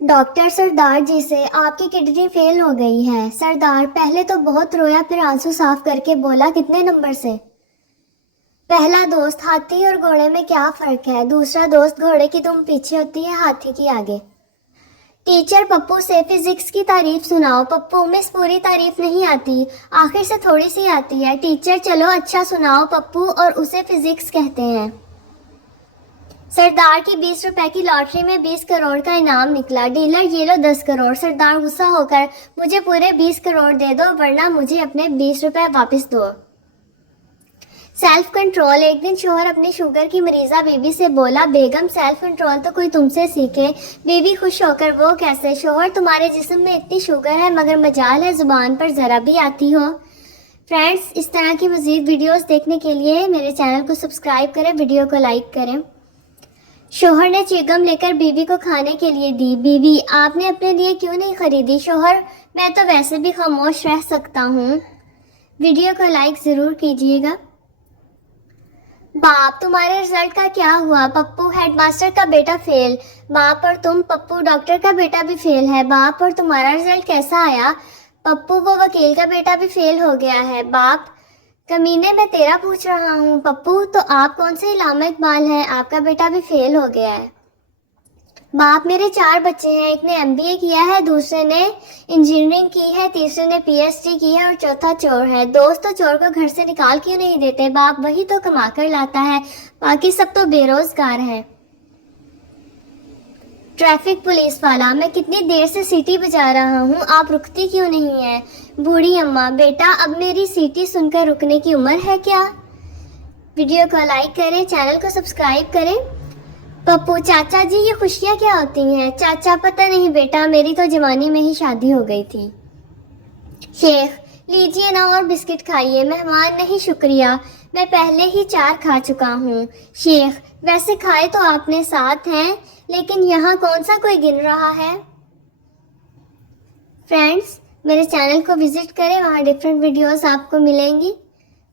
Doctor सरदार जी से आपकी kidney fail हो गई है। सरदार पहले तो बहुत रोया, फिर आंसू साफ करके बोला, कितने नंबर से? पहला दोस्त, हाथी और घोड़े में क्या फर्क है? दूसरा दोस्त, घोड़े की दुम पीछे होती है, हाथी की आगे। टीचर पप्पू से फिजिक्स की तारीफ सुनाओ। पप्पू, मिस पूरी तारीफ नहीं आती, आखिर से थोड़ी सी आती है। टीचर, चलो अच्छा सुनाओ पप्पू, और उसे फिजिक्स कहते हैं। सरदार की 20 रुपए की लॉटरी में 20 करोड़ का इनाम निकला। डीलर, ये लो 10 करोड़। सरदार गुस्सा होकर, मुझे पूरे 20 करोड़ दे दो वरना मुझे अपने 20 रुपए वापस दो। Self control. एक दिन शोहर अपनी शुगर की मरीजा बीवी से बोला, बेगम सेल्फ कंट्रोल तो कोई तुमसे सीखे। बीवी खुश होकर, वो कैसे? शोहर, तुम्हारे जिस्म में इतनी शुगर है मगर मजाल है जुबान पर जरा भी आती हो। फ्रेंड्स, इस तरह की मजीद वीडियोस देखने के लिए मेरे चैनल को सब्सक्राइब करें, वीडियो को लाइक करें। शोहर ने चिगम लेकर बीवी को खाने के लिए दी। बीवी, आपने अपने लिए क्यों नहीं खरीदी? शोहर, मैं तो वैसे भी खामोश रह सकता हूँ। वीडियो को लाइक ज़रूर कीजिएगा। बाप, तुम्हारे रिजल्ट का क्या हुआ? पप्पू, हेडमास्टर का बेटा फेल। बाप, और तुम? पप्पू, डॉक्टर का बेटा भी फेल है। बाप, और तुम्हारा रिजल्ट कैसा आया? पप्पू, वो वकील का बेटा भी फेल हो गया है। बाप, कमीने, मैं तेरा पूछ रहा हूँ। पप्पू, तो आप कौन से इलामा इकबाल हैं? आपका बेटा भी फेल हो गया है। बाप, मेरे 4 बच्चे हैं, एक ने एमबीए किया है, दूसरे ने इंजीनियरिंग की है, तीसरे ने पीएचडी की है और चौथा चोर है। दोस्त तो चोर को घर से निकाल क्यों नहीं देते? बाप, वही तो कमा कर लाता है, बाकी सब तो बेरोजगार है। ट्रैफिक पुलिस वाला, मैं कितनी देर से सीटी बजा रहा हूँ, आप रुकती क्यों नहीं है? बूढ़ी अम्मा, बेटा अब मेरी सीटी सुनकर रुकने की उम्र है क्या? वीडियो को लाइक करें, चैनल को सब्सक्राइब करें। पप्पू, चाचा जी ये खुशियाँ क्या होती हैं? चाचा, पता नहीं बेटा, मेरी तो जवानी में ही शादी हो गई थी। शेख, लीजिए ना और बिस्किट खाइए। मेहमान, नहीं शुक्रिया, मैं पहले ही 4 खा चुका हूँ। शेख, वैसे खाए तो आपने 7 हैं, लेकिन यहाँ कौन सा कोई गिन रहा है? फ्रेंड्स, मेरे चैनल को विजिट करें, वहाँ डिफरेंट वीडियोस आपको मिलेंगी।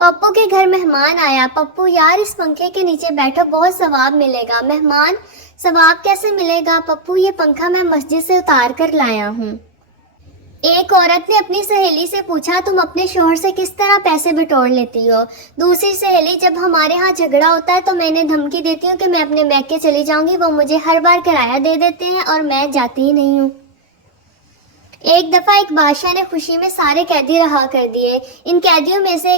पप्पू के घर मेहमान आया। पप्पू, यार इस पंखे के नीचे बैठो, बहुत सवाब मिलेगा। मेहमान, सवाब कैसे मिलेगा? पप्पू, ये पंखा मैं मस्जिद से उतार कर लाया हूँ। एक औरत ने अपनी सहेली से पूछा, तुम अपने शोहर से किस तरह पैसे बटोर लेती हो? दूसरी सहेली, जब हमारे यहाँ झगड़ा होता है तो मैं इन्हें धमकी देती हूँ कि मैं अपने मैके चली जाऊंगी, वो मुझे हर बार किराया दे देते हैं और मैं जाती ही नहीं हूँ। एक दफा एक बादशाह ने खुशी में सारे कैदी रहा कर दिए। इन कैदियों में से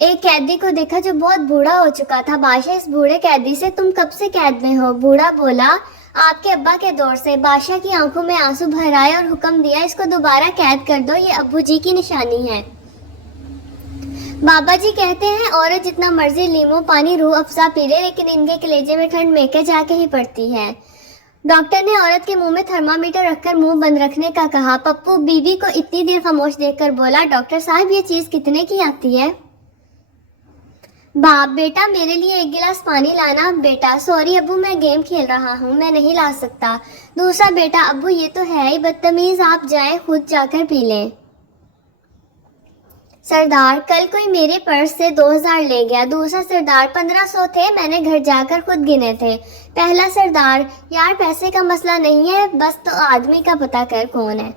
एक कैदी को देखा जो बहुत बूढ़ा हो चुका था। बादशाह इस बूढ़े कैदी से, तुम कब से कैद में हो? बूढ़ा बोला, आपके अब्बा के दौर से। बादशाह की आंखों में आंसू भर आए और हुक्म दिया, इसको दोबारा कैद कर दो, ये अब्बू जी की निशानी है। बाबा जी कहते हैं, औरत जितना मर्जी लीमो पानी रूह अफ़ज़ा पी ले, लेकिन इनके कलेजे में ठंड मेके जाके ही पड़ती है। डॉक्टर ने औरत के मुंह में थर्मामीटर रखकर मुंह बंद रखने का कहा। पप्पू बीवी को इतनी देर खामोश देखकर बोला, डॉक्टर साहब ये चीज कितने की आती है? बाप, बेटा मेरे लिए 1 गिलास पानी लाना। बेटा, सॉरी अब्बू, मैं गेम खेल रहा हूँ, मैं नहीं ला सकता। दूसरा बेटा, अब्बू ये तो है ही बदतमीज, आप जाएं खुद जाकर पी लें। सरदार, कल कोई मेरे पर्स से 2000 ले गया। दूसरा सरदार, 1500 थे, मैंने घर जाकर खुद गिने थे। पहला सरदार, यार पैसे का मसला नहीं है, बस तो आदमी का पता कर कौन है।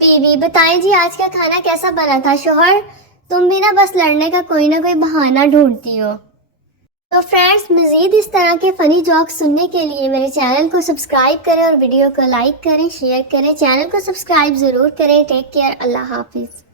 बीवी, बताएं जी आज का खाना कैसा बना था? शोहर, तुम भी ना बस लड़ने का कोई ना कोई बहाना ढूंढती हो। तो फ्रेंड्स, मज़ीद इस तरह के फ़नी जॉक्स सुनने के लिए मेरे चैनल को सब्सक्राइब करें और वीडियो को लाइक करें, शेयर करें। चैनल को सब्सक्राइब ज़रूर करें। टेक केयर, अल्लाह हाफिज़।